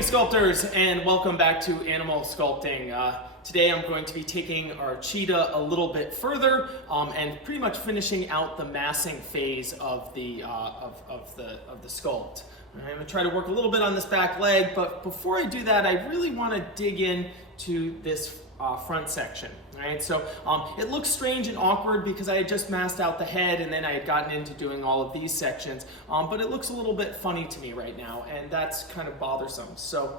Greetings, sculptors, and welcome back to Animal Sculpting. Today I'm going to be taking our cheetah a little bit further and pretty much finishing out the massing phase of the sculpt. I'm going to try to work a little bit on this back leg, but before I do that, I really want to dig into this front section. Right? So it looks strange and awkward because I had just masked out the head and then I had gotten into doing all of these sections, but it looks a little bit funny to me right now, and that's kind of bothersome. So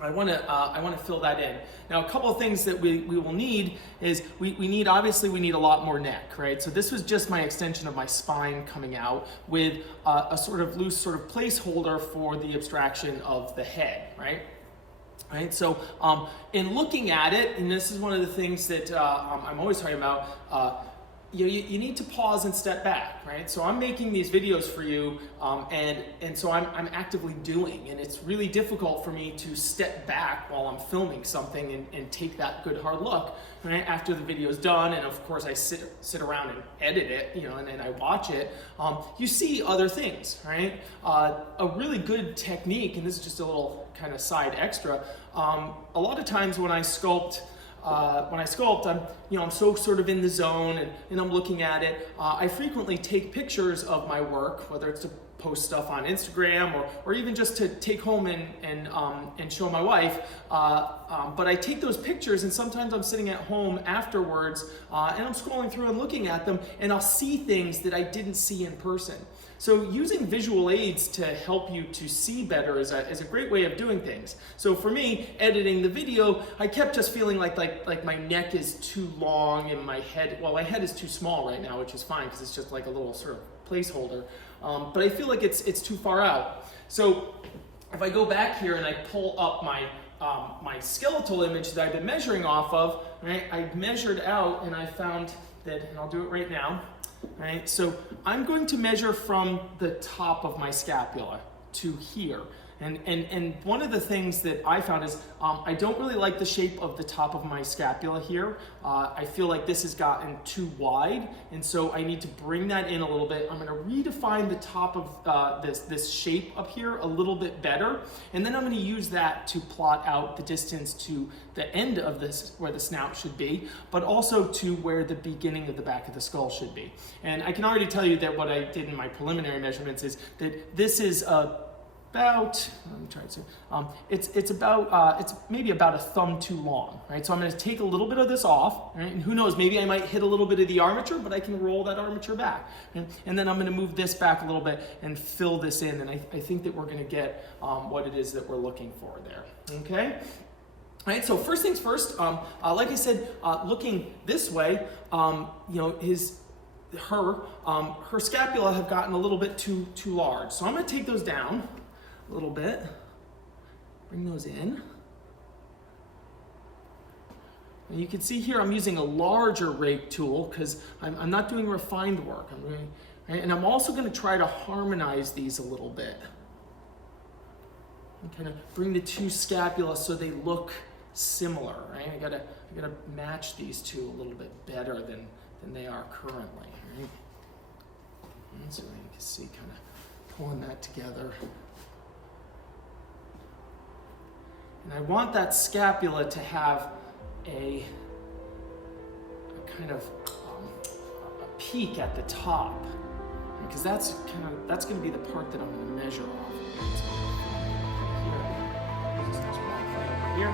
I want to fill that in. Now, a couple of things that we will need is we need a lot more neck, right? So this was just my extension of my spine coming out with a sort of loose sort of placeholder for the abstraction of the head, right? Right, so in looking at it, and this is one of the things that I'm always talking about, you need to pause and step back, right? So I'm making these videos for you, and so I'm actively doing, and it's really difficult for me to step back while I'm filming something and take that good hard look, right? After the video's done, and of course I sit around and edit it, and then I watch it. You see other things, right? A really good technique, and this is just a little kind of side extra. A lot of times when I sculpt, I'm so sort of in the zone and I'm looking at it. I frequently take pictures of my work, whether it's to post stuff on Instagram or even just to take home and show my wife. But I take those pictures, and sometimes I'm sitting at home afterwards and I'm scrolling through and looking at them, and I'll see things that I didn't see in person. So using visual aids to help you to see better is a great way of doing things. So for me, editing the video, I kept just feeling like my neck is too long and my head is too small right now, which is fine because it's just like a little sort of placeholder. But I feel like it's too far out. So if I go back here and I pull up my skeletal image that I've been measuring off of, right? I measured out and I found that, and I'll do it right now. Right, so I'm going to measure from the top of my scapula to here. And one of the things that I found is I don't really like the shape of the top of my scapula here. I feel like this has gotten too wide, and so I need to bring that in a little bit. I'm going to redefine the top of this shape up here a little bit better, and then I'm going to use that to plot out the distance to the end of this, where the snout should be, but also to where the beginning of the back of the skull should be. And I can already tell you that what I did in my preliminary measurements is that this is about, let me try it. It's maybe about a thumb too long, right? So I'm going to take a little bit of this off, right? And who knows, maybe I might hit a little bit of the armature, but I can roll that armature back. And then I'm going to move this back a little bit and fill this in, and I think that we're going to get what it is that we're looking for there. Okay. All right, so first things first, like I said, looking this way, her scapula have gotten a little bit too large. So I'm going to take those down a little bit, bring those in. And you can see here I'm using a larger rake tool because I'm not doing refined work. And I'm also going to try to harmonize these a little bit. And kind of bring the two scapulas so they look similar, right? I gotta match these two a little bit better than they are currently, right? And so you can see kind of pulling that together. And I want that scapula to have a kind of a peak at the top, because that's going to be the part that I'm going to measure off. So here.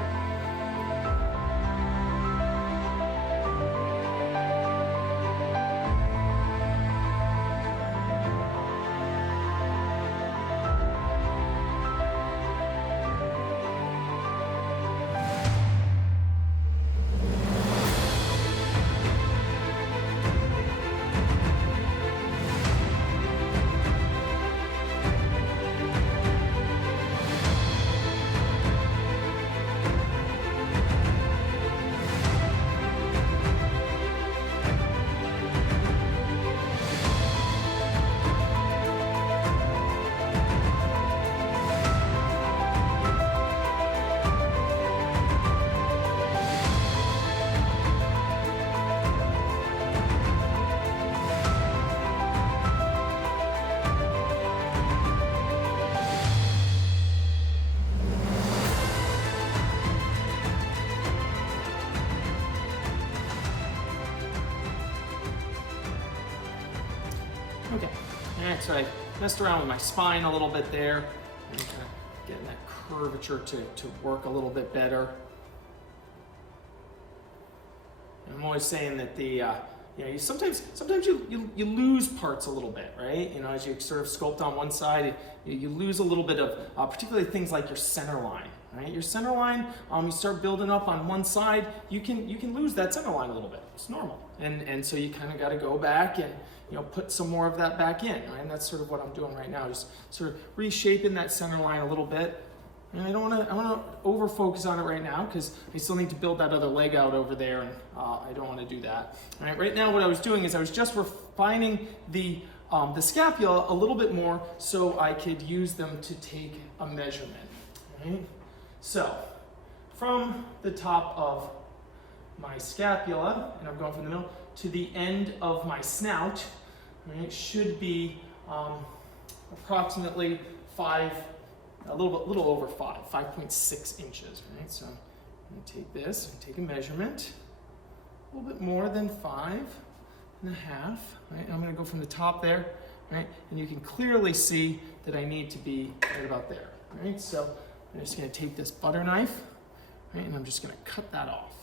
All right, so I messed around with my spine a little bit there, and kind of getting that curvature to work a little bit better. And I'm always saying that the you sometimes you lose parts a little bit, right? You know, as you sort of sculpt on one side, you lose a little bit of particularly things like your center line, right? Your center line, you start building up on one side, you can lose that center line a little bit. It's normal, and so you kind of got to go back and put some more of that back in, right? And that's sort of what I'm doing right now, just sort of reshaping that center line a little bit. And I want to over focus on it right now because I still need to build that other leg out over there, and I don't want to do that. All right, right now what I was doing is I was just refining the scapula a little bit more so I could use them to take a measurement. Right? So from the top of my scapula, and I'm going from the middle to the end of my snout, right, it should be approximately a little over 5.6 inches, right? So I'm gonna take this and take a measurement, a little bit more than 5.5, right? And I'm gonna go from the top there, right? And you can clearly see that I need to be right about there, right? So I'm just gonna take this butter knife, right? And I'm just gonna cut that off.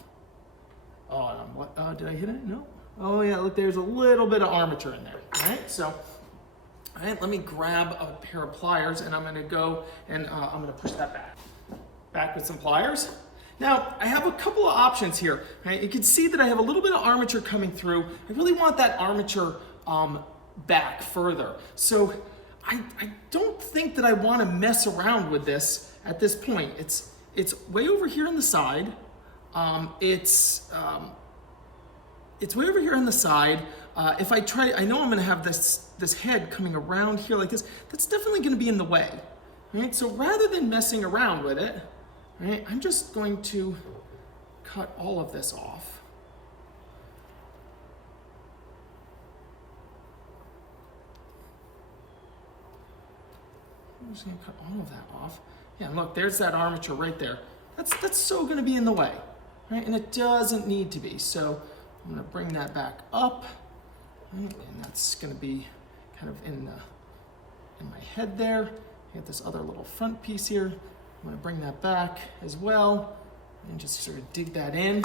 Oh, and did I hit it? No. Oh yeah, look, there's a little bit of armature in there, right? So, all right, let me grab a pair of pliers and I'm gonna go and I'm gonna push that back with some pliers. Now, I have a couple of options here, right? You can see that I have a little bit of armature coming through. I really want that armature back further. So I don't think that I wanna mess around with this at this point. It's way over here on the side. It's way over here on the side. If I try, I know I'm gonna have this head coming around here like this. That's definitely gonna be in the way, right? So rather than messing around with it, right, I'm just going to cut all of this off. I'm just gonna cut all of that off. Yeah, and look, there's that armature right there. That's so gonna be in the way, right? And it doesn't need to be. So I'm gonna bring that back up, right? And that's gonna be kind of in my head there. I got this other little front piece here. I'm gonna bring that back as well and just sort of dig that in,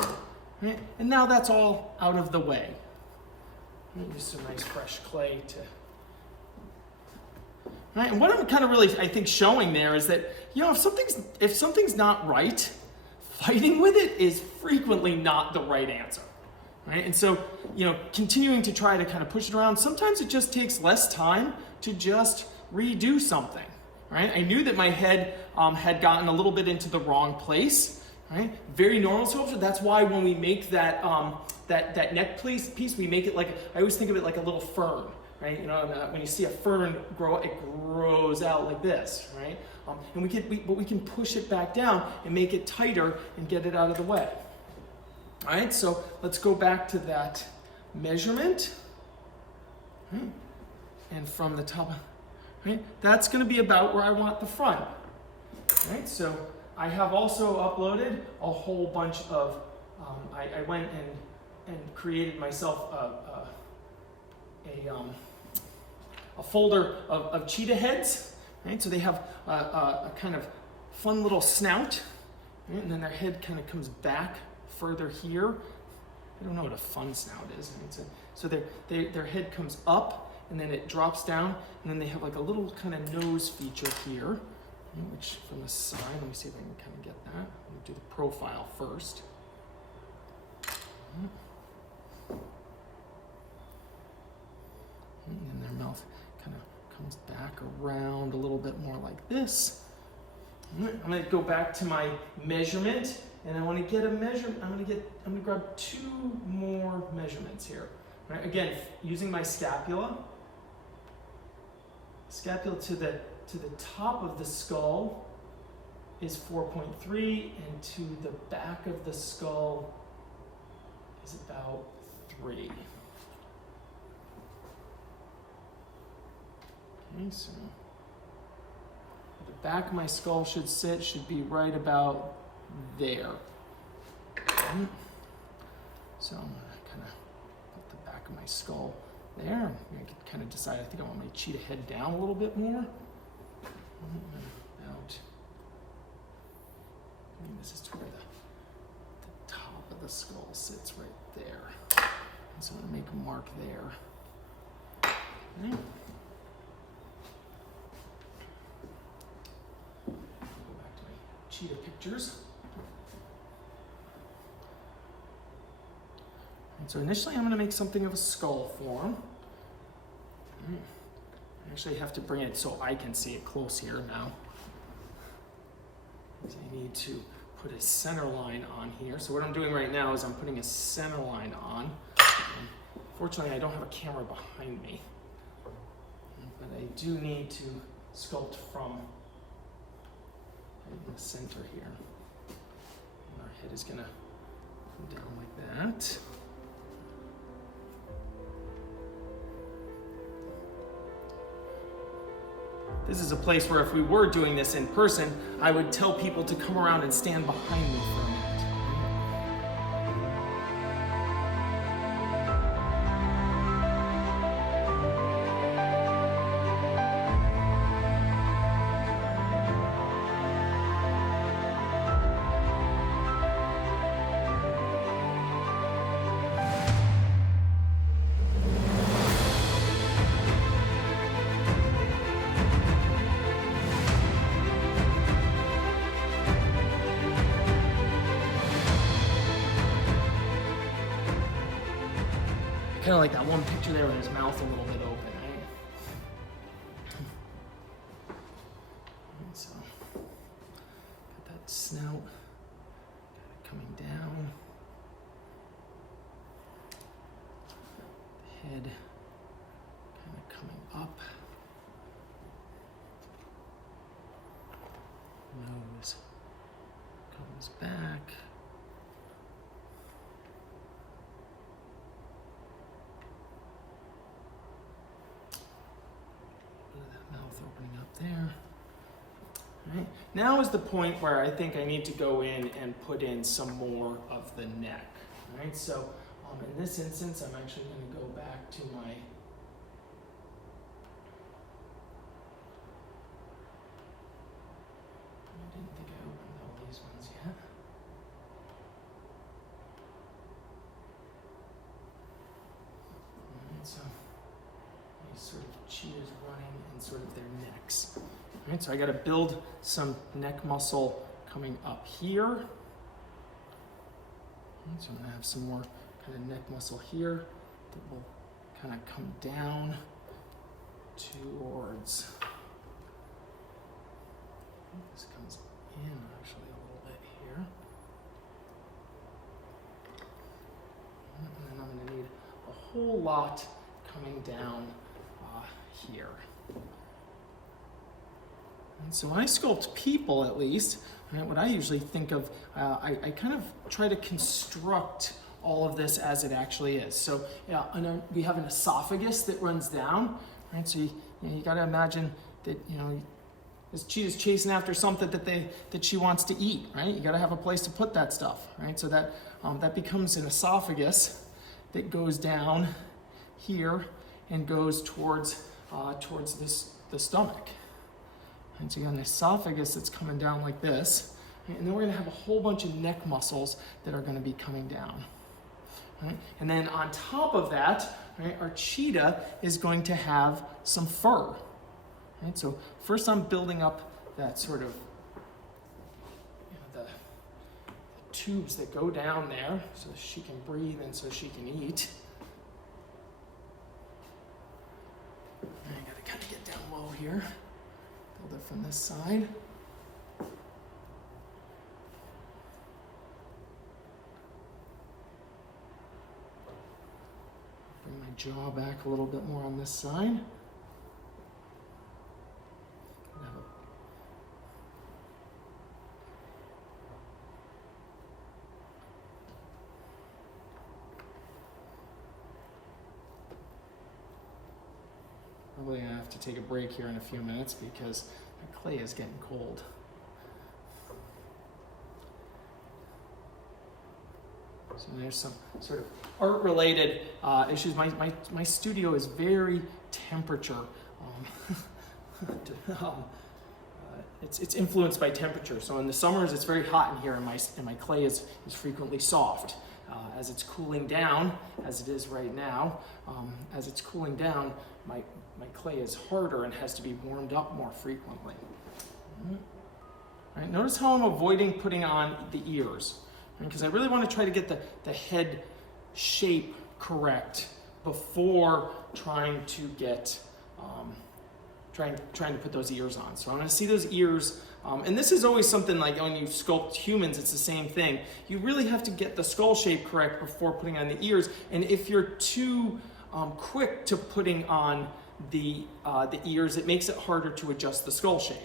right? And now that's all out of the way. Use some nice fresh clay to, right? And what I'm kind of really, I think, showing there is that, if something's not right, fighting with it is frequently not the right answer. Right? And so, continuing to try to kind of push it around, sometimes it just takes less time to just redo something, right? I knew that my head had gotten a little bit into the wrong place, right? Very normal sculpture. That's why when we make that neck piece, we make it like, I always think of it like a little fern, right? When you see a fern grow, it grows out like this, right? And we can push it back down and make it tighter and get it out of the way. All right, so let's go back to that measurement. Right? And from the top, right? That's gonna be about where I want the front. Right, so I have also uploaded a whole bunch of, I went and created myself a folder of cheetah heads. Right, so they have a kind of fun little snout, right? And then their head kind of comes back further here. I don't know what a fun snout is. Right? So their head comes up and then it drops down, and then they have like a little kind of nose feature here, right? Which from the side, let me see if I can kind of get that. Let me do the profile first. And then their mouth kind of comes back around a little bit more like this. I'm gonna go back to my measurement, and I want to get a measurement. I'm gonna grab 2 more measurements here. Right? Again, using my scapula. Scapula to the top of the skull is 4.3, and to the back of the skull is about 3. Okay, so the back of my skull should be right about there. Okay. So I'm gonna kind of put the back of my skull there. I could kind of decide, I think I want my cheetah head down a little bit more. About, I mean, this is where the top of the skull sits right there. And so I'm gonna make a mark there. Okay. Go back to my cheetah pictures. And so initially I'm going to make something of a skull form. I actually have to bring it so I can see it close here now. So I need to put a center line on here. So what I'm doing right now is I'm putting a center line on. Fortunately, I don't have a camera behind me. But I do need to sculpt from the center here. And our head is going to come down like that. This is a place where if we were doing this in person, I would tell people to come around and stand behind me for a minute. Kind of like that one picture there with his mouth a little bit open, right? And so, got that snout, got it coming down. The head kind of coming up. Nose comes back. Opening up there. All right. Now is the point where I think I need to go in and put in some more of the neck. All right. So in this instance, I'm actually going to go back to my I didn't think I opened all these ones yet. All right. So these sort of cheetahs running and sort of their necks. All right, so I got to build some neck muscle coming up here. All right, so I'm going to have some more kind of neck muscle here that will kind of come down towards. This comes in actually a little bit here. And then I'm going to need a whole lot coming down here. And so when I sculpt people, at least, right, what I usually think of, I kind of try to construct all of this as it actually is. So yeah, we have an esophagus that runs down, right? So you got to imagine that this cheetah's chasing after something that she wants to eat, right? You got to have a place to put that stuff, right? So that becomes an esophagus that goes down here and goes towards the stomach. And so you got an esophagus that's coming down like this. Right? And then we're going to have a whole bunch of neck muscles that are going to be coming down. Right? And then on top of that, right, our cheetah is going to have some fur. Right? So first I'm building up that sort of the tubes that go down there so she can breathe and so she can eat. I gotta kind of get down low here. Build it from this side. Bring my jaw back a little bit more on this side. Probably gonna have to take a break here in a few minutes because the clay is getting cold. So there's some sort of art-related issues. My studio is very temperature. It's influenced by temperature. So in the summers, it's very hot in here, and my clay is frequently soft. As it's cooling down, as it is right now, as it's cooling down, my clay is harder and has to be warmed up more frequently. All right, notice how I'm avoiding putting on the ears, because I really want to try to get the head shape correct before trying to get trying to put those ears on. So I'm going to see those ears, and this is always something like when you sculpt humans, it's the same thing. You really have to get the skull shape correct before putting on the ears, and if you're too quick to putting on the ears, it makes it harder to adjust the skull shape.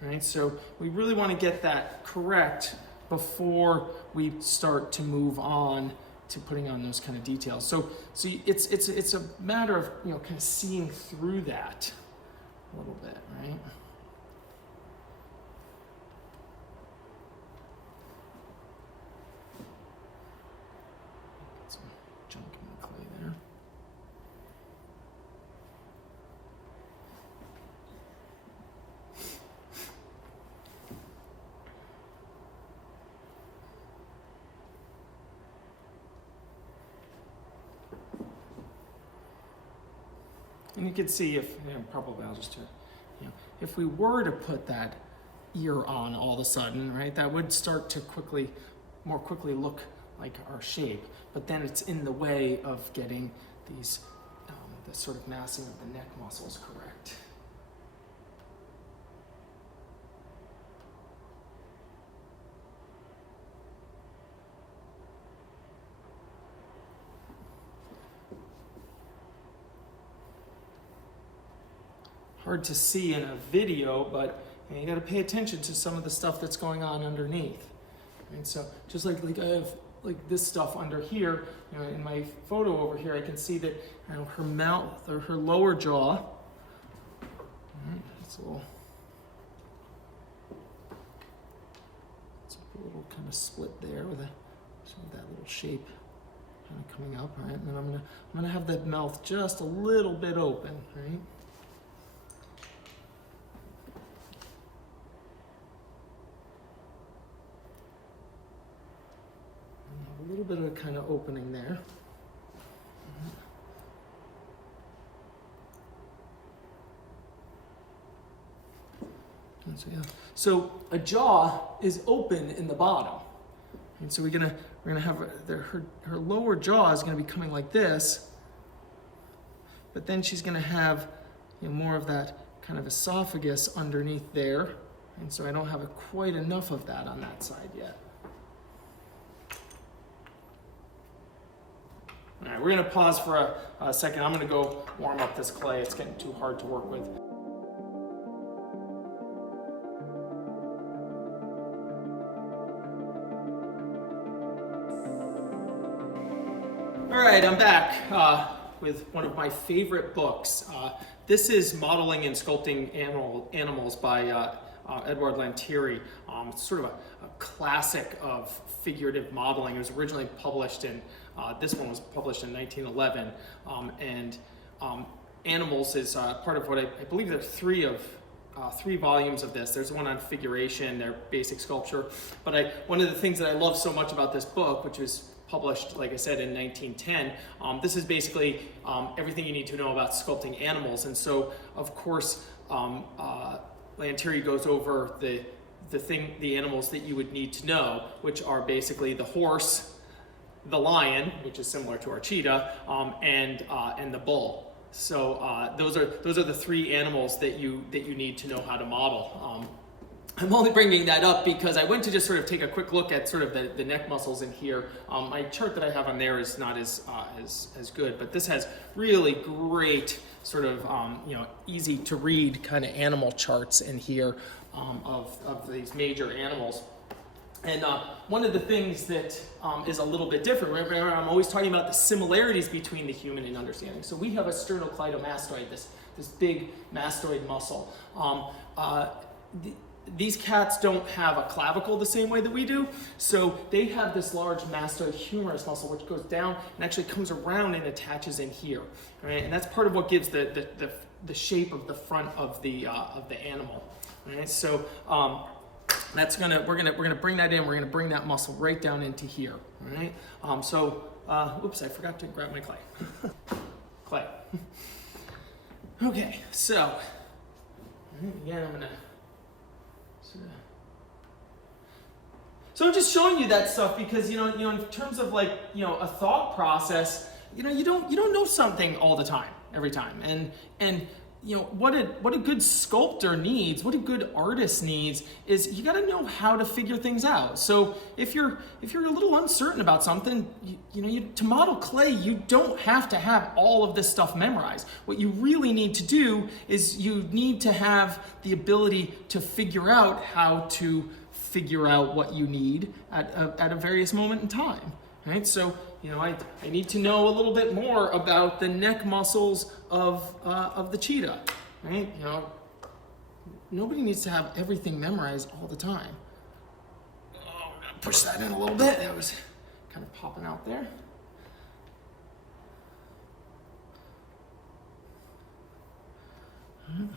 Right? So we really want to get that correct before we start to move on to putting on those kind of details. So it's a matter of kind of seeing through that a little bit, right? Get some junk in the clay there. And you can see if, probably I'll just, if we were to put that ear on all of a sudden, right, that would start to more quickly look like our shape, but then it's in the way of getting these, the sort of massing of the neck muscles correct. Hard to see in a video, but you got to pay attention to some of the stuff that's going on underneath. And so just like I have like this stuff under here, in my photo over here, I can see that her mouth or her lower jaw, it's a little kind of split there with some of that little shape kind of coming up, right? And then I'm gonna have that mouth just a little bit open, right? A little bit of a kind of opening there. And so a jaw is open in the bottom, and so we're gonna have her lower jaw is gonna be coming like this, but then she's gonna have more of that kind of esophagus underneath there, and so I don't have quite enough of that on that side yet. All right, we're gonna pause for a second. I'm gonna go warm up this clay. It's getting too hard to work with. All right, I'm back with one of my favorite books. This is Modeling and Sculpting Animals by Edward Lantieri. It's sort of a classic of figurative modeling. It was originally published in, this one was published in 1911, and Animals is part of what I believe there are three volumes of this. There's one on figuration, their basic sculpture, but one of the things that I love so much about this book, which was published, like I said, in 1910, this is basically everything you need to know about sculpting animals. And so, of course, Lantieri goes over the animals that you would need to know, which are basically the horse, the lion, which is similar to our cheetah, and the bull. So those are the three animals that you need to know how to model. I'm only bringing that up because I went to just sort of take a quick look at sort of the neck muscles in here. My chart that I have on there is not as good, but this has really great sort of easy to read kind of animal charts in here of these major animals. And one of the things that is a little bit different, right? I'm always talking about the similarities between the human and understanding. So we have a sternocleidomastoid, this big mastoid muscle. these cats don't have a clavicle the same way that we do, so they have this large mastohumerus muscle which goes down and actually comes around and attaches in here, right? And that's part of what gives the shape of the front of the animal, right? So we're gonna bring that in. We're gonna bring that muscle right down into here, right? Oops, I forgot to grab my clay. Clay. Okay, so again, I'm gonna. So I'm just showing you that stuff because you know in terms of like a thought process, you don't know something all the time, every time, and what a good sculptor needs, what a good artist needs is you got to know how to figure things out. So if you're a little uncertain about something, to model clay, you don't have to have all of this stuff memorized. What you really need to do is you need to have the ability to figure out how to figure out what you need at a various moment in time, right? So I need to know a little bit more about the neck muscles of the cheetah, right? Nobody needs to have everything memorized all the time. Oh, I'm gonna push that in a little bit. That was kind of popping out there. And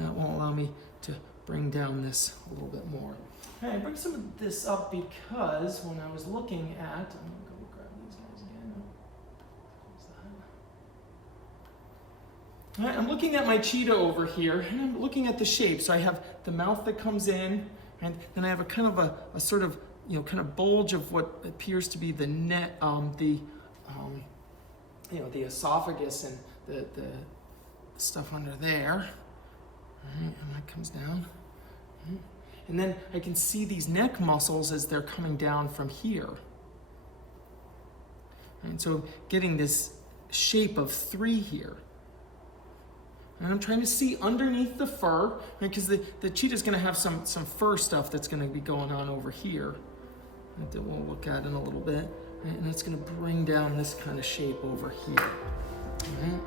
that won't allow me to bring down this a little bit more. All right, bring some of this up because when I was looking at, I'm gonna go grab these guys again. All right, I'm looking at my cheetah over here, and I'm looking at the shape. So I have the mouth that comes in, and then I have a kind of a sort of kind of bulge of what appears to be the net, the esophagus and the stuff under there. All right, and that comes down. All right. And then I can see these neck muscles as they're coming down from here. And so getting this shape of 3 here. And I'm trying to see underneath the fur, because the cheetah's gonna have some fur stuff that's gonna be going on over here that we'll look at in a little bit. Right? And it's gonna bring down this kind of shape over here. All right?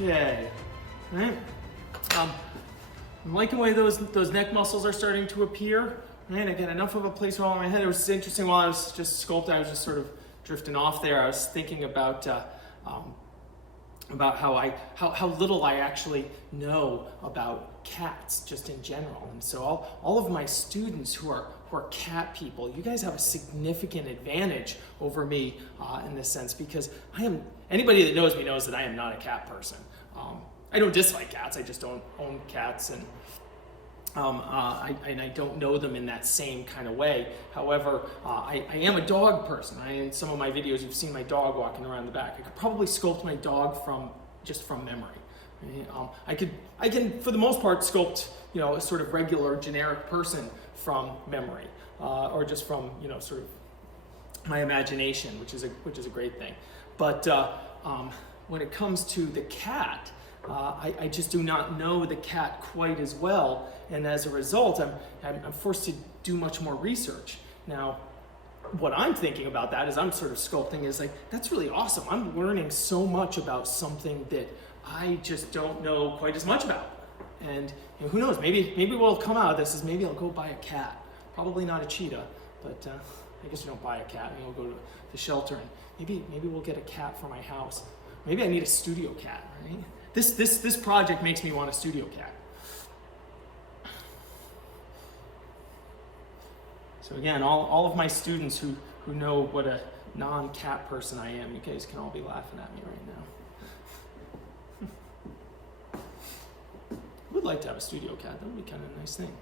Okay, all right. I'm liking the way those neck muscles are starting to appear. Right, I got enough of a place all in my head. It was interesting while I was just sculpting, I was just sort of drifting off there. I was thinking about how little I actually know about cats just in general. And so all of my students who are cat people, you guys have a significant advantage over me in this sense, because anybody that knows me knows that I am not a cat person. I don't dislike cats, I just don't own cats, and I don't know them in that same kind of way. However, I am a dog person. In some of my videos, you've seen my dog walking around the back. I could probably sculpt my dog from memory. I can, for the most part, sculpt a sort of regular, generic person from memory, or just from sort of my imagination, which is a great thing. But when it comes to the cat, I just do not know the cat quite as well, and as a result, I'm forced to do much more research. Now, what I'm thinking about that as I'm sort of sculpting is like, that's really awesome. I'm learning so much about something that I just don't know quite as much about. And who knows, maybe what will come out of this is maybe I'll go buy a cat. Probably not a cheetah, but I guess you don't buy a cat. Maybe we'll go to the shelter and maybe we'll get a cat for my house. Maybe I need a studio cat, right? This project makes me want a studio cat. So again, all of my students who know what a non-cat person I am, you guys can all be laughing at me right now. I would like to have a studio cat. That would be kind of a nice thing.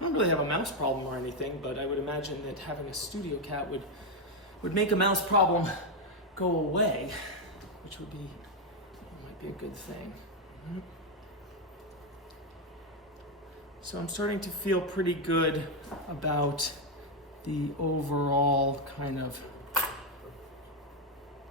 I don't really have a mouse problem or anything, but I would imagine that having a studio cat would make a mouse problem go away, which might be a good thing. So I'm starting to feel pretty good about the overall kind of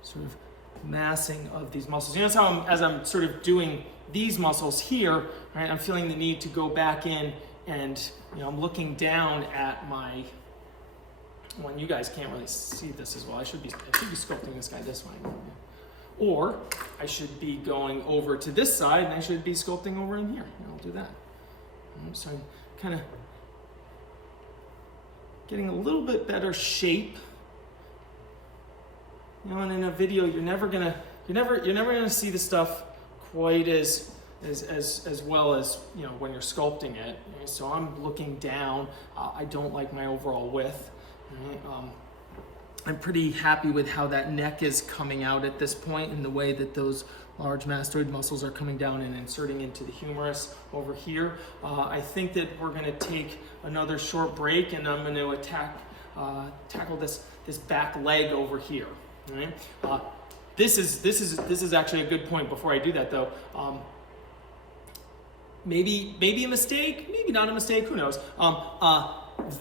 sort of massing of these muscles. You notice how as I'm sort of doing these muscles here, right, I'm feeling the need to go back in and I'm looking down at my, well, you guys can't really see this as well. I should be sculpting this guy this way. Or I should be going over to this side and I should be sculpting over in here. I'll do that. So I'm kind of getting a little bit better shape. And in a video, you're never gonna see the stuff quite as well as when you're sculpting it. So I'm looking down. I don't like my overall width. I'm pretty happy with how that neck is coming out at this point, and the way that those large mastoid muscles are coming down and inserting into the humerus over here. I think that we're going to take another short break, and I'm going to tackle this back leg over here. Right? This is actually a good point. Before I do that, though, maybe a mistake, maybe not a mistake. Who knows?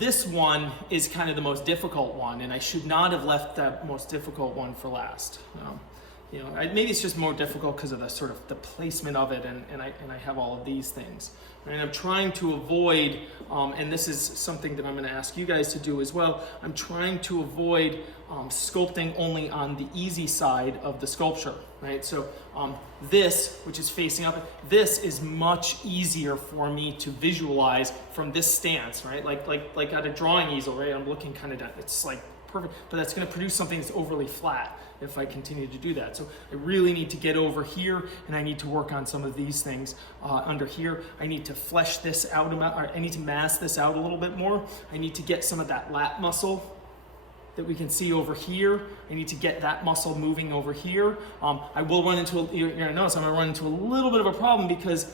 This one is kind of the most difficult one, and I should not have left that most difficult one for last. Maybe it's just more difficult because of the sort of the placement of it, and I have all of these things. And I'm trying to avoid, and this is something that I'm going to ask you guys to do as well, I'm trying to avoid sculpting only on the easy side of the sculpture, right? So this, which is facing up, this is much easier for me to visualize from this stance, right? Like at a drawing easel, right? I'm looking kind of down, it's like perfect, but that's going to produce something that's overly flat if I continue to do that. So I really need to get over here, and I need to work on some of these things under here. I need to flesh this out, or I need to mass this out a little bit more. I need to get some of that lat muscle that we can see over here. I need to get that muscle moving over here. I will run into, you're gonna notice I'm gonna run into a little bit of a problem because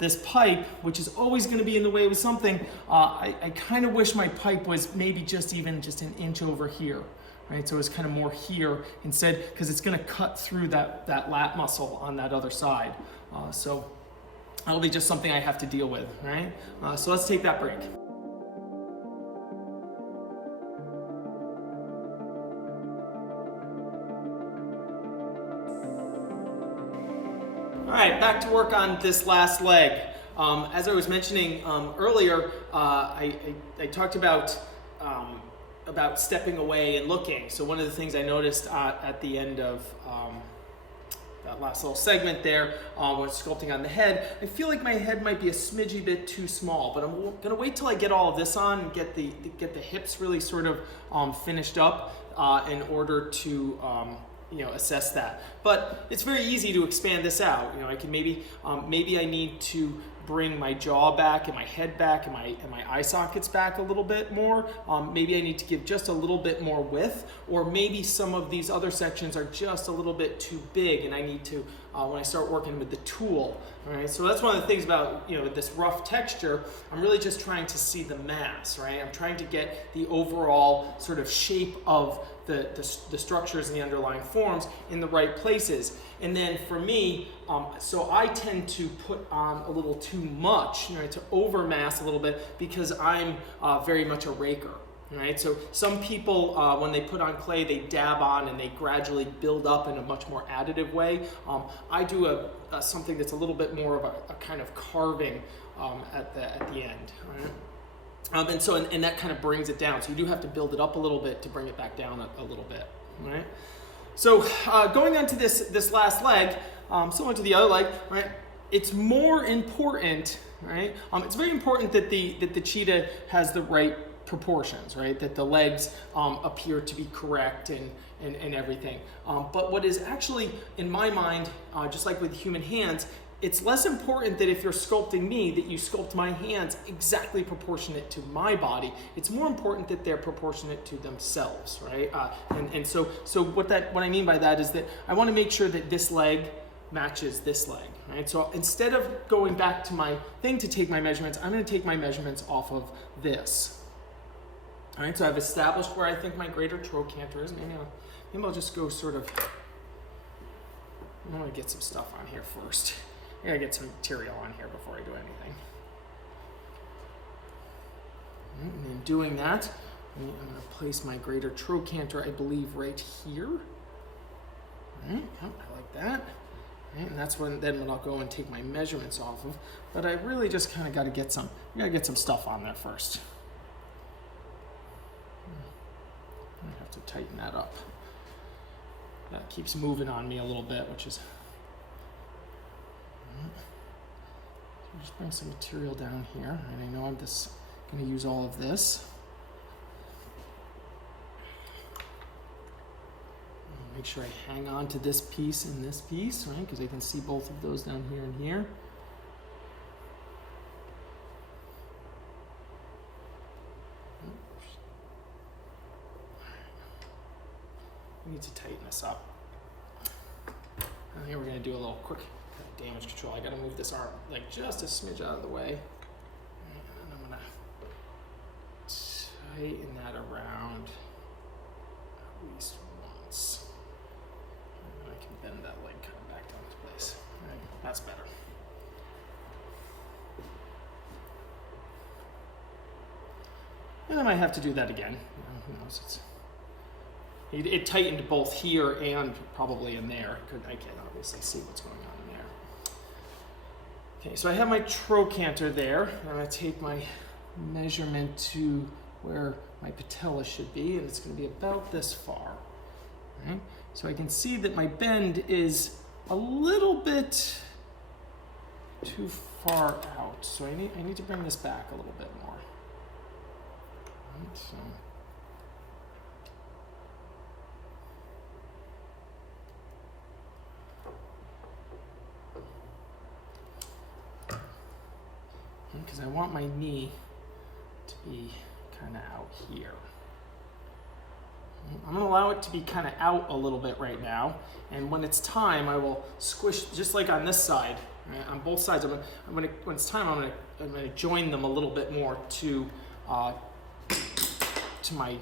this pipe, which is always gonna be in the way with something, I kind of wish my pipe was maybe just an inch over here, right? So it's kind of more here instead, because it's gonna cut through that lat muscle on that other side. So that'll be just something I have to deal with, right? So let's take that break. All right, back to work on this last leg. As I was mentioning earlier, I talked about about stepping away and looking. So one of the things I noticed at the end of that last little segment there, when sculpting on the head, I feel like my head might be a smidgy bit too small, but I'm gonna wait till I get all of this on and get the hips really sort of finished up in order to assess that. But it's very easy to expand this out. I can maybe I need to bring my jaw back and my head back and my eye sockets back a little bit more. Maybe I need to give just a little bit more width, or maybe some of these other sections are just a little bit too big and I need to, when I start working with the tool. All right, so that's one of the things about this rough texture. I'm really just trying to see the mass, right? I'm trying to get the overall sort of shape of the structures and the underlying forms in the right places. And then for me, so I tend to put on a little too much, to overmass a little bit, because I'm very much a raker. Right? So some people, when they put on clay, they dab on and they gradually build up in a much more additive way. I do something that's a little bit more of a kind of carving at the end. Right? And that kind of brings it down. So you do have to build it up a little bit to bring it back down a little bit. Right? So going on to this last leg, similar to the other leg, right? It's more important, right? It's very important that the cheetah has the right proportions, right? That the legs appear to be correct and everything. But what is actually, in my mind, just like with human hands, it's less important that if you're sculpting me, that you sculpt my hands exactly proportionate to my body. It's more important that they're proportionate to themselves, right? So what I mean by that is that I want to make sure that this leg matches this leg, right? So instead of going back to my thing to take my measurements, I'm going to take my measurements off of this. All right, so I've established where I think my greater trochanter is. Maybe I'll just go sort of, I want to get some stuff on here first. I gotta get some material on here before I do anything. And in doing that, I'm gonna place my greater trochanter, I believe, right here. All right, I like that. Right, and that's when I'll go and take my measurements off of. But I really just kind of got to get some stuff on there first. I have to tighten that up. That keeps moving on me a little bit, which is. So just bring some material down here, and I know I'm just going to use all of this. Make sure I hang on to this piece and this piece, right? Because I can see both of those down here and here. I need to tighten this up. And here we're going to do a little quick damage control. I got to move this arm like just a smidge out of the way. And then I'm going to tighten that around at least once. And I can bend that leg kind of back down to place. All right, that's better. And I might have to do that again. Who knows? It tightened both here and probably in there. I can obviously see what's going on in there. Okay, so I have my trochanter there. I'm going to take my measurement to where my patella should be, and it's going to be about this far. Right? So I can see that my bend is a little bit too far out. So I need to bring this back a little bit more. Right, so. Because I want my knee to be kind of out here. I'm going to allow it to be kind of out a little bit right now, and when it's time, I will squish, just like on this side, right? On both sides. When it's time, I'm going to join them a little bit more to my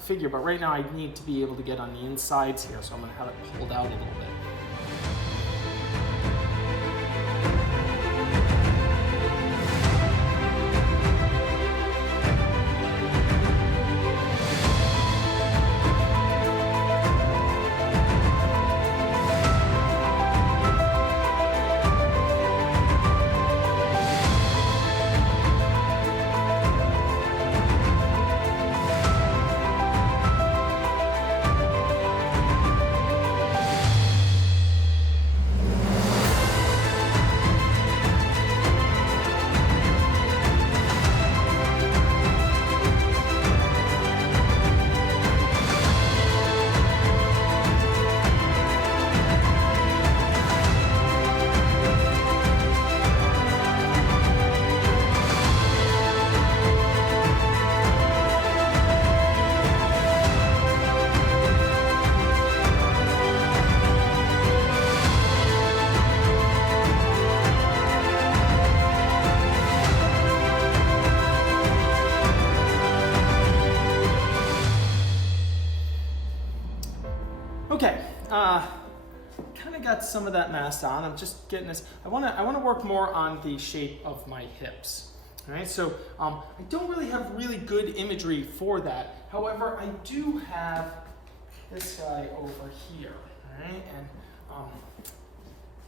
figure. But right now, I need to be able to get on the insides here, so I'm going to have it pulled out a little bit. some of that mass on. I'm just getting this. I want to work more on the shape of my hips. All right, so I don't really have really good imagery for that. However, I do have this guy over here. All right, and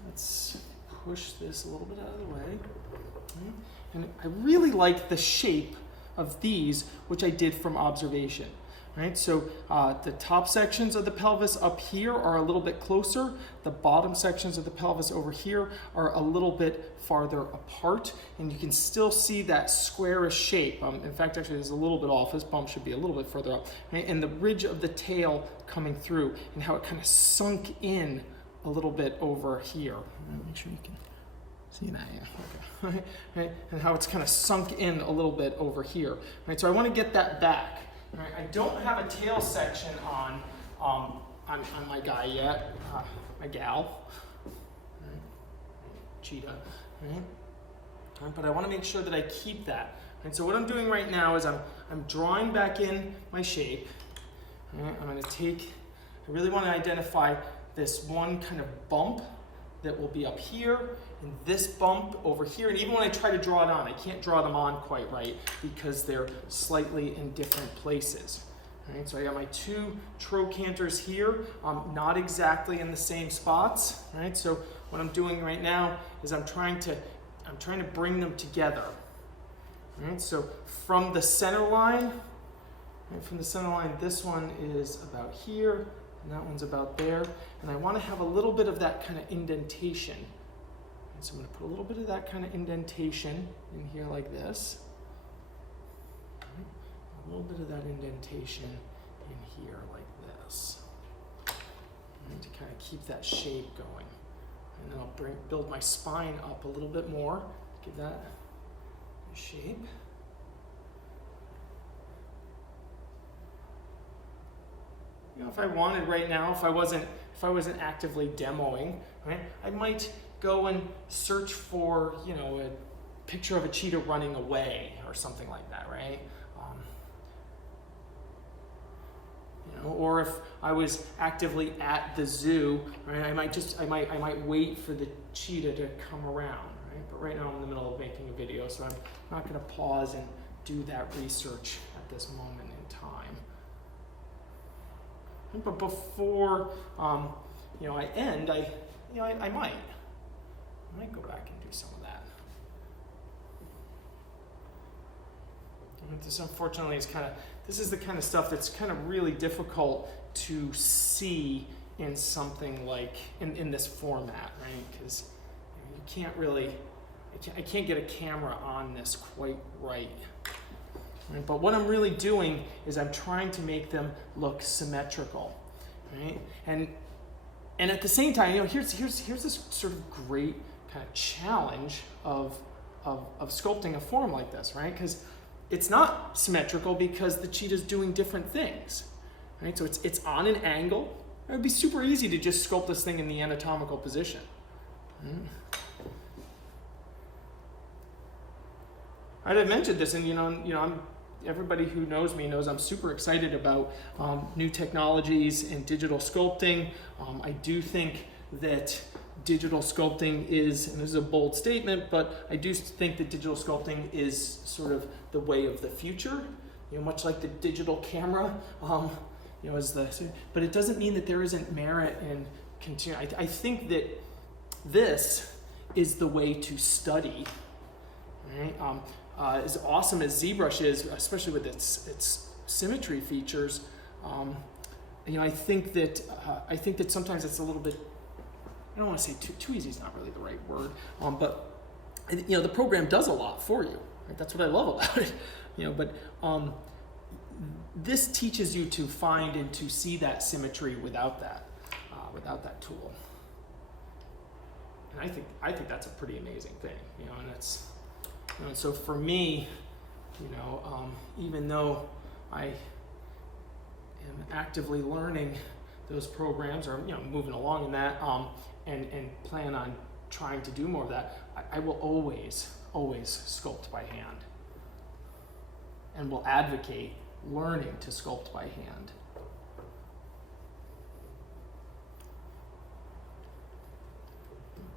let's push this a little bit out of the way. Okay. And I really like the shape of these, which I did from observation. Right, so the top sections of the pelvis up here are a little bit closer. The bottom sections of the pelvis over here are a little bit farther apart, and you can still see that squarish shape. In fact, actually, it's a little bit off. This bump should be a little bit further up. Right? And the ridge of the tail coming through, and how it kind of sunk in a little bit over here. Make sure you can see that. Yeah. Okay. Right? And how it's kind of sunk in a little bit over here. Right? So I want to get that back. Right, I don't have a tail section on my guy yet, my gal, right. Cheetah, right? But I want to make sure that I keep that. And so what I'm doing right now is I'm drawing back in my shape. Right? I'm going to take. I really want to identify this one kind of bump that will be up here, and this bump over here. And even when I try to draw it on, I can't draw them on quite right because they're slightly in different places. All right, so I got my two trochanters here, not exactly in the same spots. Right, so what I'm doing right now is I'm trying to bring them together. All right, so from the center line, this one is about here. And that one's about there. And I want to have a little bit of that kind of indentation. And so I'm going to put a little bit of that kind of indentation in here like this. A little bit of that indentation in here like this. To kind of keep that shape going. And then I'll build my spine up a little bit more. Give that a shape. You know, if I wanted right now, if I wasn't actively demoing, right, I might go and search for, you know, a picture of a cheetah running away or something like that, right? You know, or if I was actively at the zoo, right, I might wait for the cheetah to come around, right? But right now I'm in the middle of making a video, so I'm not going to pause and do that research at this moment in time. But before, you know, I end, I might go back and do some of that. This, unfortunately, this is the kind of stuff that's kind of really difficult to see in something like in this format, right? Because you can't really, I can't get a camera on this quite right. Right? But what I'm really doing is I'm trying to make them look symmetrical, right? And at the same time, you know, here's this sort of great kind of challenge of sculpting a form like this, right? Because it's not symmetrical because the cheetah's doing different things, right? So it's on an angle. It would be super easy to just sculpt this thing in the anatomical position. Right? I've mentioned this, and you know, everybody who knows me knows I'm super excited about new technologies and digital sculpting. I do think that digital sculpting is, and this is a bold statement, but I do think that digital sculpting is sort of the way of the future. You know, much like the digital camera, you know, but it doesn't mean that there isn't merit in continue. I think that this is the way to study, right? As awesome as ZBrush is, especially with its symmetry features, you know, I think that sometimes it's a little bit, I don't want to say too easy is not really the right word, but you know, the program does a lot for you. Right? That's what I love about it. You know, but this teaches you to find and to see that symmetry without that tool. And I think that's a pretty amazing thing. You know, and it's. You know, so for me, you know, even though I am actively learning those programs, or you know, moving along in that, and plan on trying to do more of that, I will always sculpt by hand, and will advocate learning to sculpt by hand.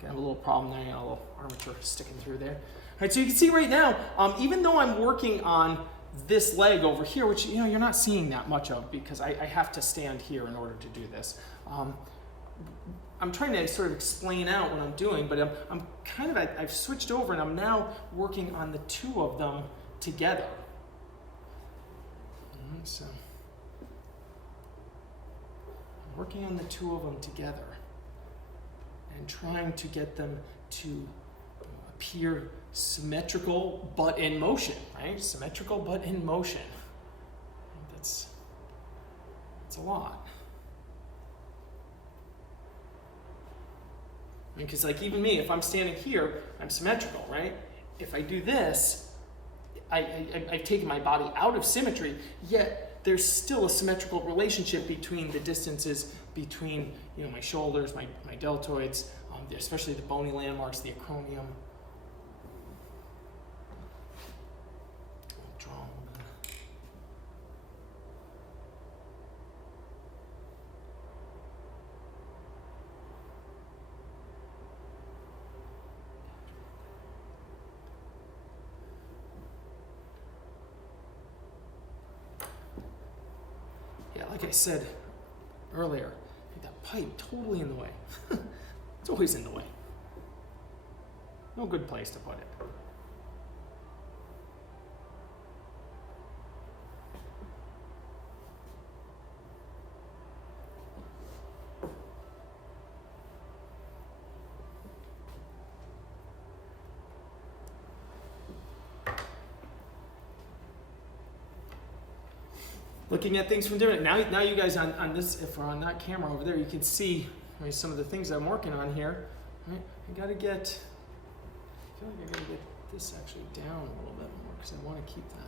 I have a little problem there, a little armature sticking through there. All right, so you can see right now, even though I'm working on this leg over here, which you're not seeing that much of because I have to stand here in order to do this. I'm trying to sort of explain out what I'm doing, but I've switched over and I'm now working on the two of them together. So I'm working on the two of them together and trying to get them to appear symmetrical but in motion, right? Symmetrical but in motion. That's a lot. Because like even me, if I'm standing here, I'm symmetrical, right? If I do this, I've taken my body out of symmetry, yet there's still a symmetrical relationship between the distances between my shoulders, my deltoids, especially the bony landmarks, the acromion. Like I said earlier, that pipe totally in the way. It's always in the way. No good place to put it. Looking at things from different, now you guys on this, if we're on that camera over there, you can see some of the things I'm working on here. Right? I feel like I gotta get this actually down a little bit more because I want to keep that.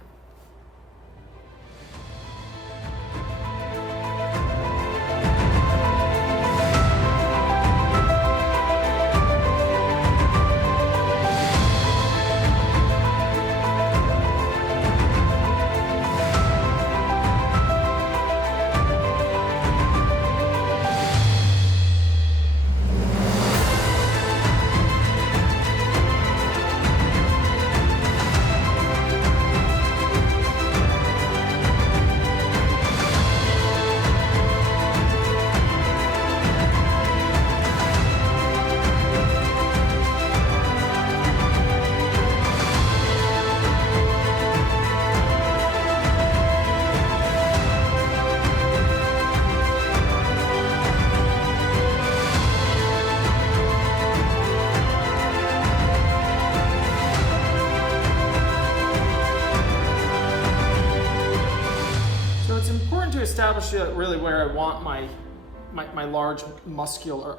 Establish really where I want my large muscular,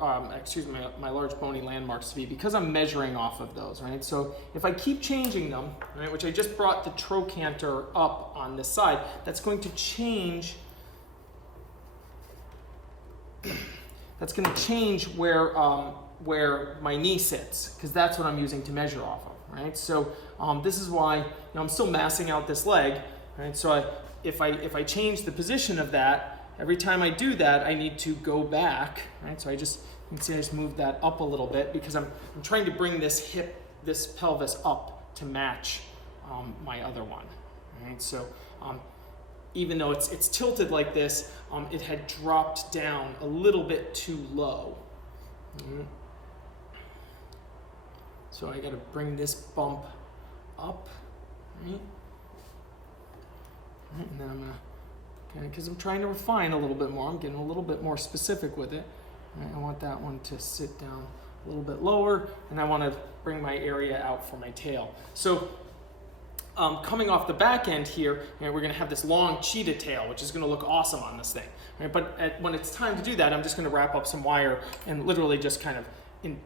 my large bony landmarks to be because I'm measuring off of those, right? So if I keep changing them, right, which I just brought the trochanter up on this side, that's going to change. That's going to change where my knee sits because that's what I'm using to measure off of, right? So this is why I'm still massing out this leg, right? So if I change the position of that, every time I do that, I need to go back, right? So you can see I just moved that up a little bit because I'm trying to bring this pelvis up to match my other one, right? So even though it's tilted like this, it had dropped down a little bit too low. Mm-hmm. So I got to bring this bump up, right? And then I'm gonna, because I'm trying to refine a little bit more, I'm getting a little bit more specific with it. Right? I want that one to sit down a little bit lower, and I want to bring my area out for my tail. So coming off the back end here, we're gonna have this long cheetah tail, which is gonna look awesome on this thing. Right? But when it's time to do that, I'm just gonna wrap up some wire and literally just kind of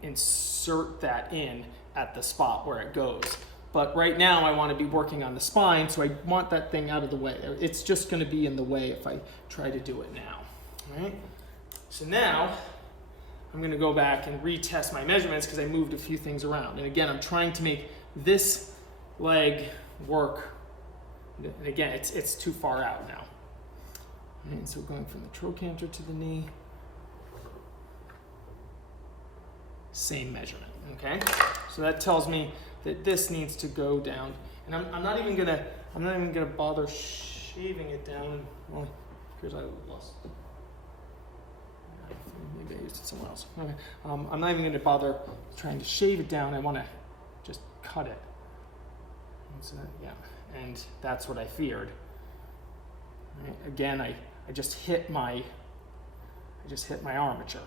insert that in at the spot where it goes. But right now I want to be working on the spine, so I want that thing out of the way. It's just going to be in the way if I try to do it now. All right? So now I'm going to go back and retest my measurements because I moved a few things around. And again, I'm trying to make this leg work. And again, it's too far out now. All right, so going from the trochanter to the knee. same measurement, okay? So that tells me that this needs to go down. And I'm not even gonna bother shaving it down. Well, here's I lost. Maybe I used it somewhere else. Okay. I'm not even gonna bother trying to shave it down. I wanna just cut it. And so, yeah, and that's what I feared. Right. Again, I just hit my armature.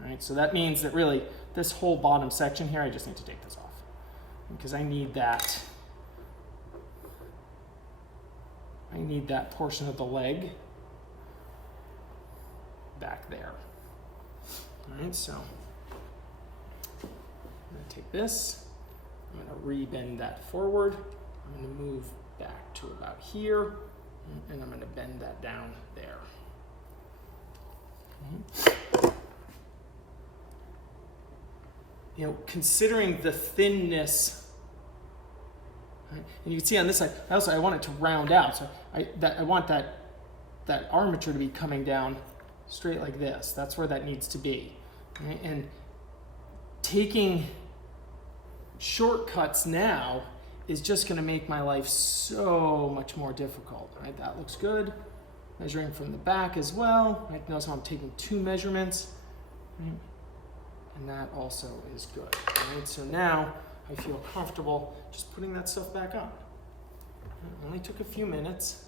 Right. So that means that really this whole bottom section here, I just need to take this off because I need that portion of the leg back there. All right, so I'm going to take this, I'm going to re-bend that forward, I'm going to move back to about here, and I'm going to bend that down there. Okay. You know, considering the thinness, right, and you can see on this side, I want it to round out, so I want that armature to be coming down straight like this. That's where that needs to be. Right? And taking shortcuts now is just going to make my life so much more difficult. Right? That looks good. Measuring from the back as well. Right? Notice how I'm taking 2 measurements. Right? And that also is good. Right? So now I feel comfortable just putting that stuff back on. It only took a few minutes.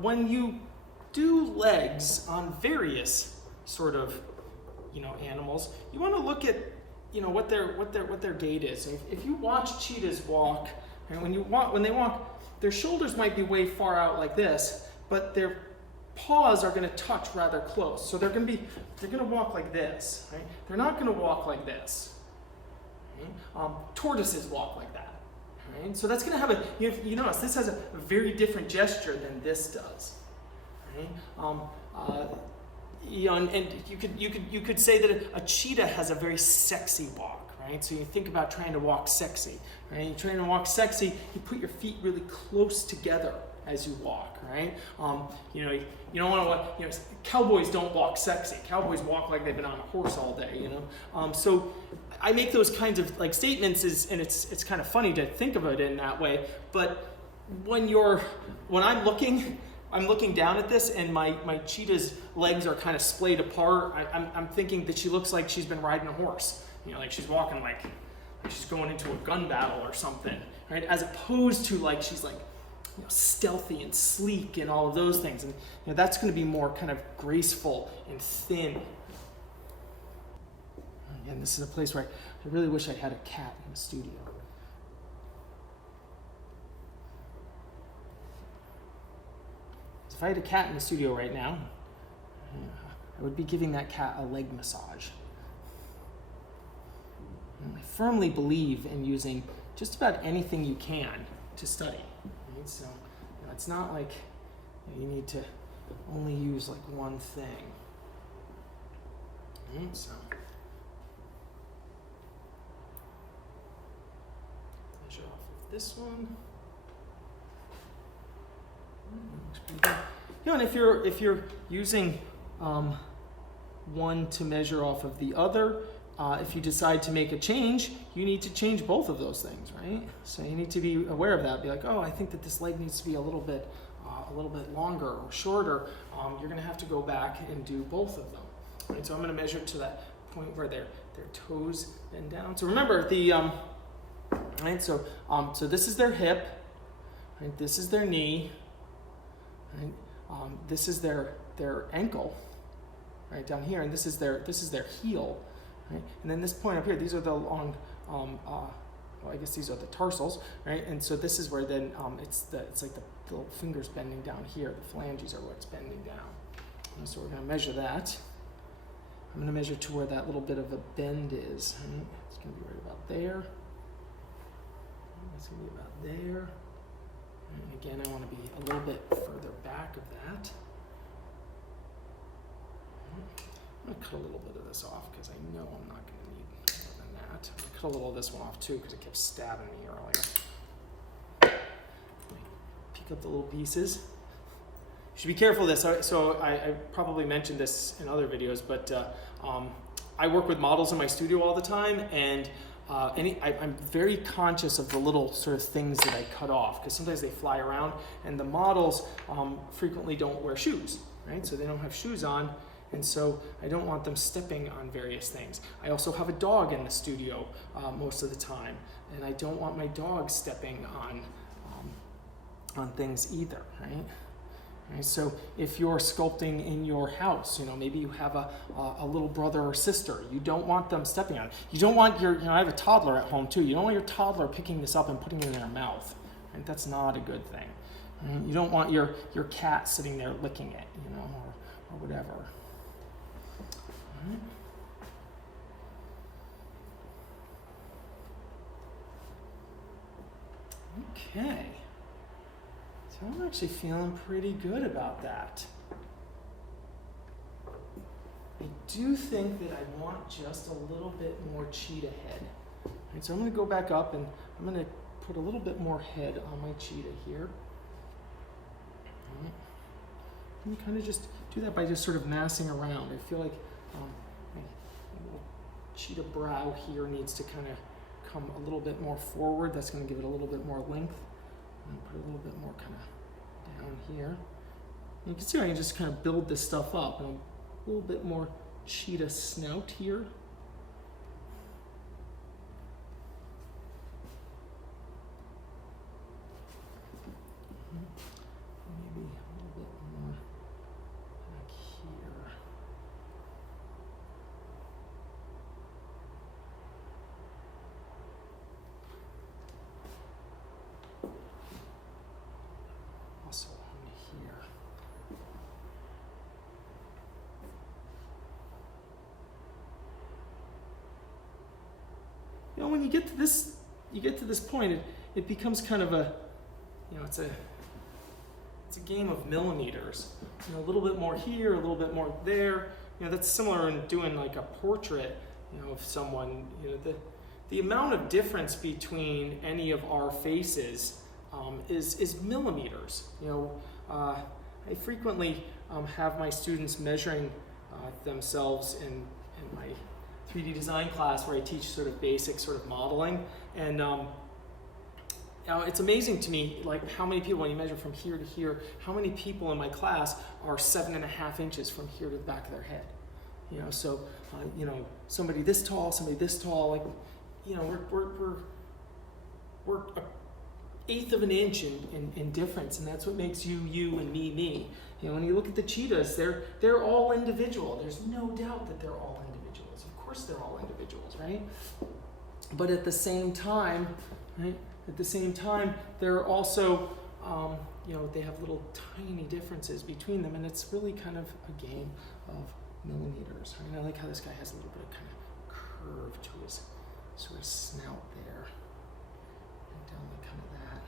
When you do legs on various sort of, animals, you want to look at, what their gait is. If you watch cheetahs walk, and when they walk, their shoulders might be way far out like this, but their paws are going to touch rather close. So they're going to walk like this, right? They're not going to walk like this. Right? Tortoises walk like that. Right? So that's going to have you notice this has a very different gesture than this does. Right? And you could say that a cheetah has a very sexy walk, right? So you think about trying to walk sexy, right? You're trying to walk sexy, you put your feet really close together as you walk, right? You don't want to, cowboys don't walk sexy. Cowboys walk like they've been on a horse all day, So I make those kinds of statements and it's kind of funny to think of it in that way. But when I'm looking down at this and my cheetah's legs are kind of splayed apart, I'm thinking that she looks like she's been riding a horse. Like she's walking like she's going into a gun battle or something, right? As opposed to she's stealthy and sleek and all of those things. And that's going to be more kind of graceful and thin. Again, this is a place where I really wish I had a cat in the studio. If I had a cat in the studio right now, I would be giving that cat a leg massage. And I firmly believe in using just about anything you can to study. Right? So it's not like you need to only use one thing. Right? So measure off of this one. Looks pretty good. And if you're using one to measure off of the other, if you decide to make a change, you need to change both of those things, right? So you need to be aware of that. Be like, oh, I think that this leg needs to be a little bit longer or shorter. You're going to have to go back and do both of them. Right? So I'm going to measure to that point where their toes bend down. So remember right? So this is their hip. Right? This is their knee. Right? This is their ankle, right down here, and this is their heel, right? And then this point up here, these are the long, I guess these are the tarsals, right? And so this is where then it's like the little fingers bending down here. The phalanges are what's bending down. And so we're going to measure that. I'm going to measure to where that little bit of a bend is. Right? It's going to be right about there. It's going to be about there. And again, I want to be a little bit further back of that. I'm gonna cut a little bit of this off because I know I'm not gonna need more than that. I'm gonna cut a little of this one off too because it kept stabbing me earlier. Pick up the little pieces. You should be careful of this. So I probably mentioned this in other videos, but I work with models in my studio all the time, and I'm very conscious of the little sort of things that I cut off because sometimes they fly around, and the models frequently don't wear shoes, right? So they don't have shoes on, and so I don't want them stepping on various things. I also have a dog in the studio most of the time, and I don't want my dog stepping on things either, right? Right, so if you're sculpting in your house, maybe you have a little brother or sister, you don't want them stepping on it. You don't want I have a toddler at home too. You don't want your toddler picking this up and putting it in their mouth. Right? That's not a good thing. Right? You don't want your cat sitting there licking it, or whatever. Right. Okay. So I'm actually feeling pretty good about that. I do think that I want just a little bit more cheetah head. Right, so I'm going to go back up and I'm going to put a little bit more head on my cheetah here. Right. And you kind of just do that by just sort of massing around. I feel like my little cheetah brow here needs to kind of come a little bit more forward. That's going to give it a little bit more length. And put a little bit more kind of down here. And you can see I can just kind of build this stuff up. And a little bit more cheetah snout here. Maybe a little bit more back here. Also on here. When you get to this point, it becomes kind of a, it's a game of millimeters. A little bit more here, a little bit more there. That's similar in doing like a portrait, of someone. The amount of difference between any of our faces is millimeters. I frequently have my students measuring themselves in my 3D design class where I teach sort of basic sort of modeling, and it's amazing to me like how many people, when you measure from here to here, how many people in my class are 7.5 inches from here to the back of their head. So somebody this tall, somebody this tall, like we're an eighth of an inch in difference, and that's what makes you and me. When you look at the cheetahs, they're all individual. There's no doubt that they're all individuals. Of course they're all individuals, right? But at the same time, right? They're also, they have little tiny differences between them, and it's really kind of a game of millimeters. I like how this guy has a little bit of kind of curve to his sort of snout there, and down like kind of that,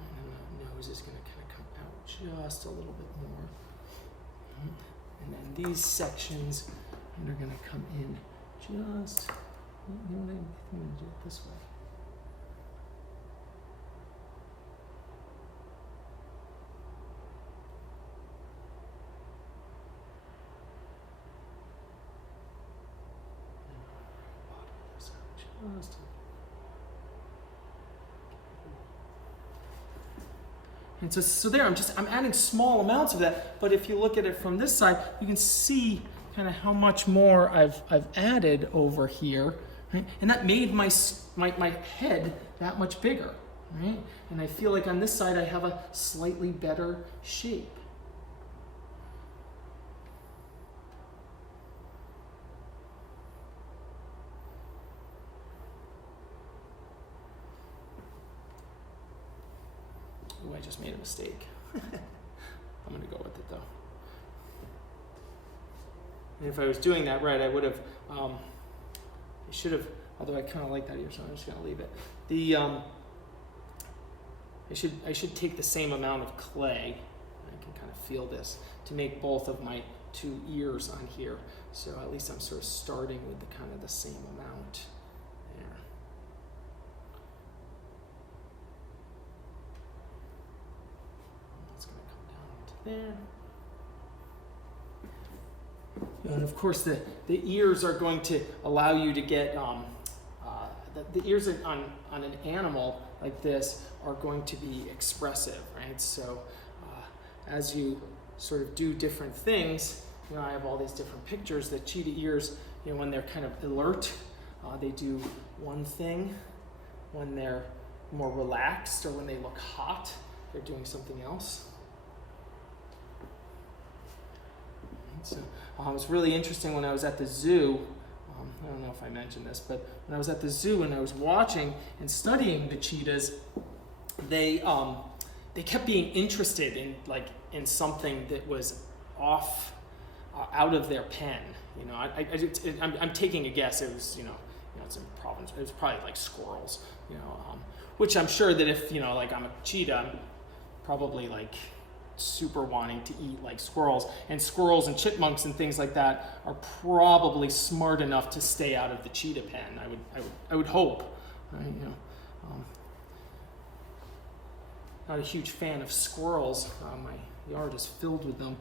and then the nose is going to kind of come out just a little bit more, and then these sections are going to come in just, I think I'm going to do it this way. And so there, I'm adding small amounts of that, but if you look at it from this side, you can see kind of how much more I've added over here, right? And that made my head that much bigger, right? And I feel like on this side I have a slightly better shape. I just made a mistake. I'm going to go with it though. And if I was doing that right, I would have, I should have, although I kind of like that here, so I'm just going to leave it. I should take the same amount of clay, I can kind of feel this, to make both of my two ears on here. So at least I'm sort of starting with the kind of the same amount there. It's going to come down into there. And of course, the ears are going to allow you to get, the ears on an animal like this are going to be expressive, right? So as you sort of do different things, you know, I have all these different pictures that cheetah ears, you know, when they're kind of alert, they do one thing. When they're more relaxed or when they look hot, they're doing something else. So it was really interesting when I was at the zoo. I don't know if I mentioned this, but when I was at the zoo and I was watching and studying the cheetahs, they kept being interested in something that was off, out of their pen. You know, I'm taking a guess. It was it's in province. It was probably like squirrels. You know, which I'm sure that if like I'm a cheetah, I'm probably like super wanting to eat like squirrels, and chipmunks and things like that are probably smart enough to stay out of the cheetah pen. I would hope. Not a huge fan of squirrels. My yard is filled with them,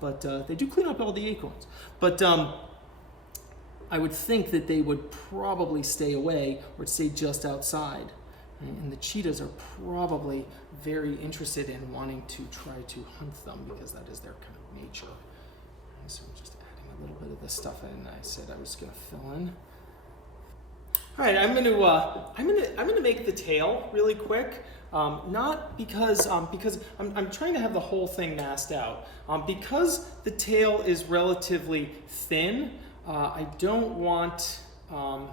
but they do clean up all the acorns. But I would think that they would probably stay away or stay just outside. And the cheetahs are probably very interested in wanting to try to hunt them because that is their kind of nature. And so I'm just adding a little bit of this stuff in. I said I was going to fill in. All right, I'm going to make the tail really quick. Not because I'm trying to have the whole thing masked out. Because the tail is relatively thin, I don't want a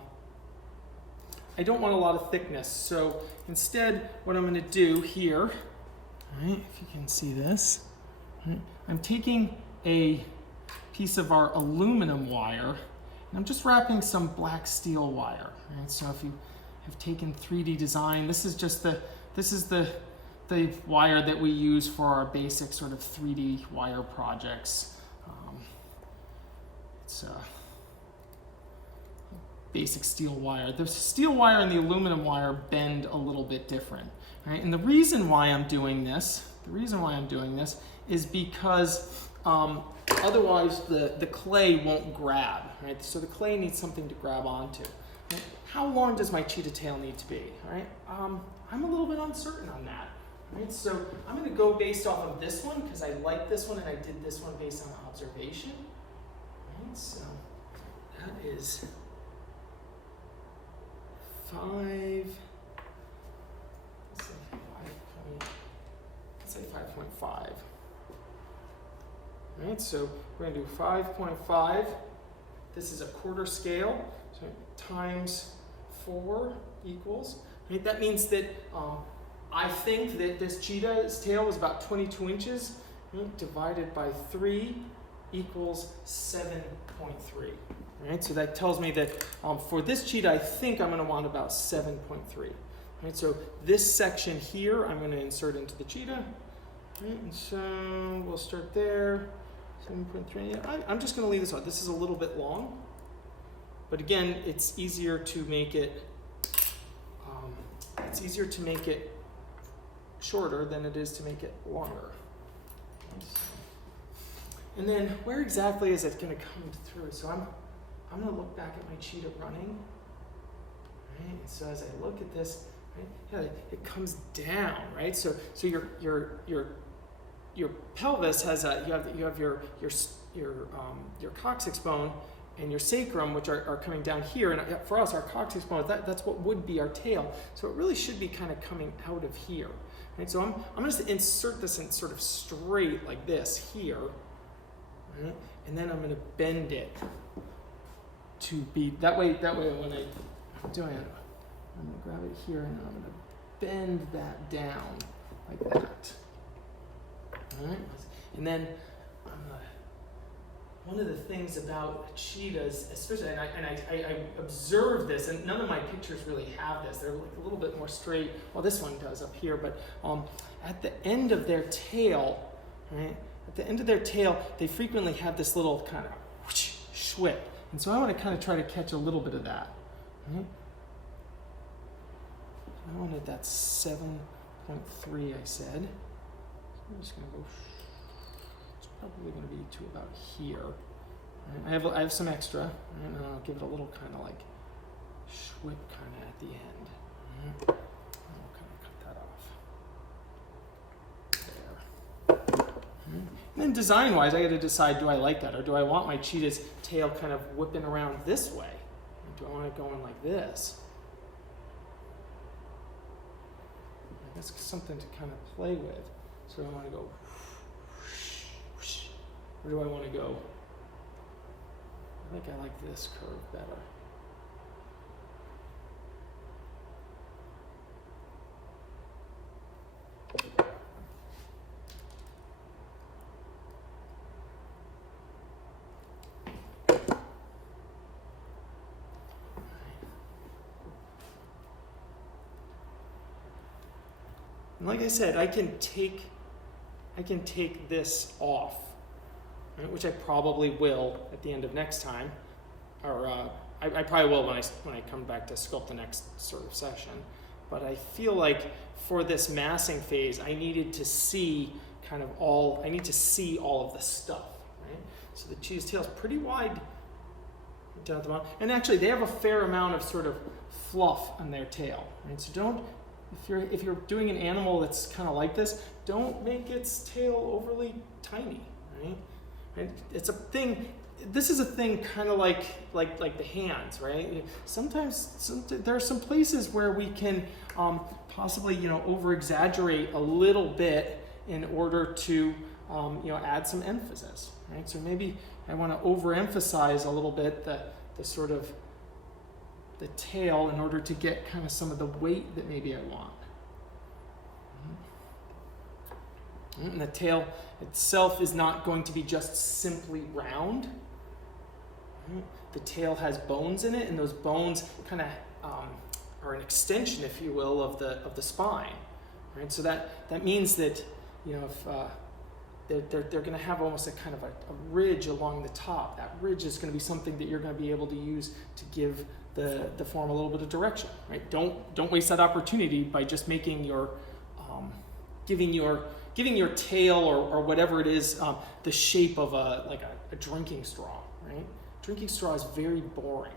lot of thickness. So instead, what I'm going to do here, all right, if you can see this, right, I'm taking a piece of our aluminum wire, and I'm just wrapping some black steel wire. Right? So if you have taken 3D design, this is the wire that we use for our basic sort of 3D wire projects. It's basic steel wire. The steel wire and the aluminum wire bend a little bit different, right? And the reason why I'm doing this is because otherwise the clay won't grab, right? So the clay needs something to grab onto. Right? How long does my cheetah tail need to be, all right? I'm a little bit uncertain on that, right? So I'm going to go based off of this one because I like this one and I did this one based on observation, right? So that is 5.5. Let's say 5.5. All right, so we're going to do 5.5. This is a quarter scale, so times 4 equals. Right, that means that I think that this cheetah's tail was about 22 inches, right, divided by 3 equals 7.3. Right, so that tells me that for this cheetah, I think I'm going to want about 7.3. Right, so this section here, I'm going to insert into the cheetah. Right, and so we'll start there. 7.3. I'm just going to leave this on. This is a little bit long, but again, it's easier to make it. It's easier to make it shorter than it is to make it longer. And then where exactly is it going to come through? So I'm going to look back at my cheetah running. Right? So as I look at this, right, yeah, it comes down, right? So your pelvis has you have your coccyx bone and your sacrum, which are coming down here. And for us, our coccyx bone, that's what would be our tail. So it really should be kind of coming out of here. Right? So I'm going to insert this in sort of straight like this here. Right? And then I'm going to bend it to be, that way when I'm doing it, I'm going to grab it here and I'm going to bend that down like that. All right? And then one of the things about cheetahs, especially, and I observed this, and none of my pictures really have this. They're like a little bit more straight. Well, this one does up here, but at the end of their tail, right, at the end of their tail, they frequently have this little kind of whoosh, schwip. And so I want to kind of try to catch a little bit of that. Right? I wanted that 7.3, I said. So I'm just going to go, it's probably going to be to about here. Right? I have some extra, and I'll give it a little kind of like schwip kind of at the end. Right? I'll kind of cut that off. There. And then design-wise, I got to decide, do I like that, or do I want my cheetah's tail kind of whipping around this way? Or do I want it going like this? That's something to kind of play with. So I want to go, or do I want to go? I think I like this curve better. And like I said, I can take this off, right, which I probably will at the end of next time, or I probably will when I come back to sculpt the next sort of session. But I feel like for this massing phase, I needed to see all of the stuff, right? So the cheetah's tail is pretty wide down at the bottom, and actually they have a fair amount of sort of fluff on their tail, right? So don't. If you're doing an animal that's kind of like this, don't make its tail overly tiny, right? It's a thing. This is a thing kind of like the hands, right? Sometimes there are some places where we can possibly over exaggerate a little bit in order to add some emphasis, right? So maybe I want to overemphasize a little bit the sort of the tail in order to get kind of some of the weight that maybe I want. And the tail itself is not going to be just simply round. The tail has bones in it, and those bones kind of are an extension, if you will, of the spine. Right? So that means that if they're going to have almost a kind of a ridge along the top. That ridge is going to be something that you're going to be able to use to give the form a little bit of direction, right? Don't waste that opportunity by just making your giving your tail or whatever it is the shape of a drinking straw, right? Drinking straw is very boring.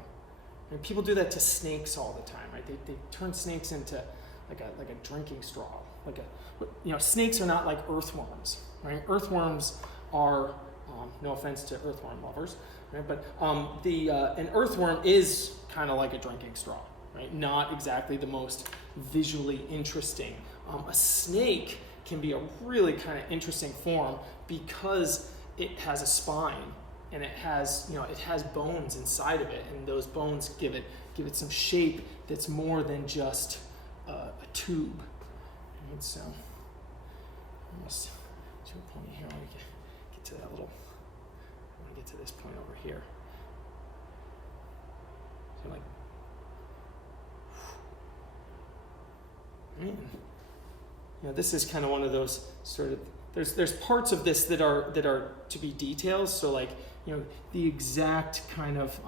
And people do that to snakes all the time, right? They turn snakes into like a drinking straw. Snakes are not like earthworms, right? Earthworms are no offense to earthworm lovers, right? But an earthworm is kind of like a drinking straw, right? Not exactly the most visually interesting. A snake can be a really kind of interesting form because it has a spine and it has bones inside of it, and those bones give it some shape that's more than just a tube. Right? So almost to a point here. I want to get to that little. I want to get to this point over here. So this is kind of one of those sort of. There's parts of this that are to be details. So the exact kind of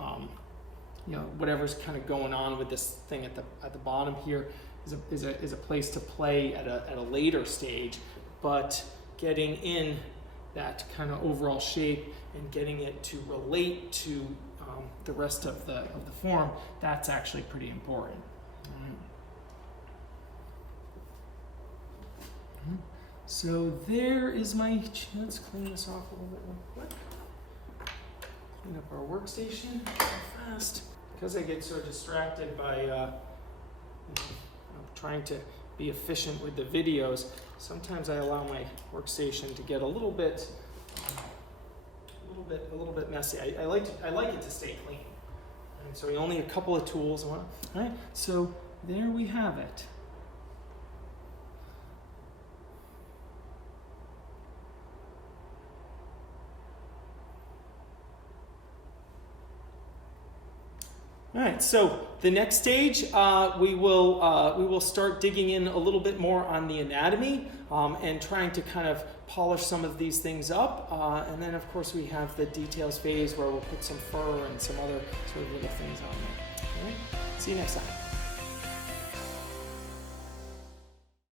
whatever's kind of going on with this thing at the bottom here is a place to play at a later stage, but getting in that kind of overall shape and getting it to relate to the rest of the form, that's actually pretty important. So there is my, let's clean this off a little bit real quick. Clean up our workstation real fast. Because I get so distracted by trying to be efficient with the videos, sometimes I allow my workstation to get a little bit messy. I like it to stay clean. And so only a couple of tools. All right, so there we have it. All right, so the next stage, we will start digging in a little bit more on the anatomy and trying to kind of polish some of these things up. And then, of course, we have the details phase where we'll put some fur and some other sort of little things on there. All right, see you next time.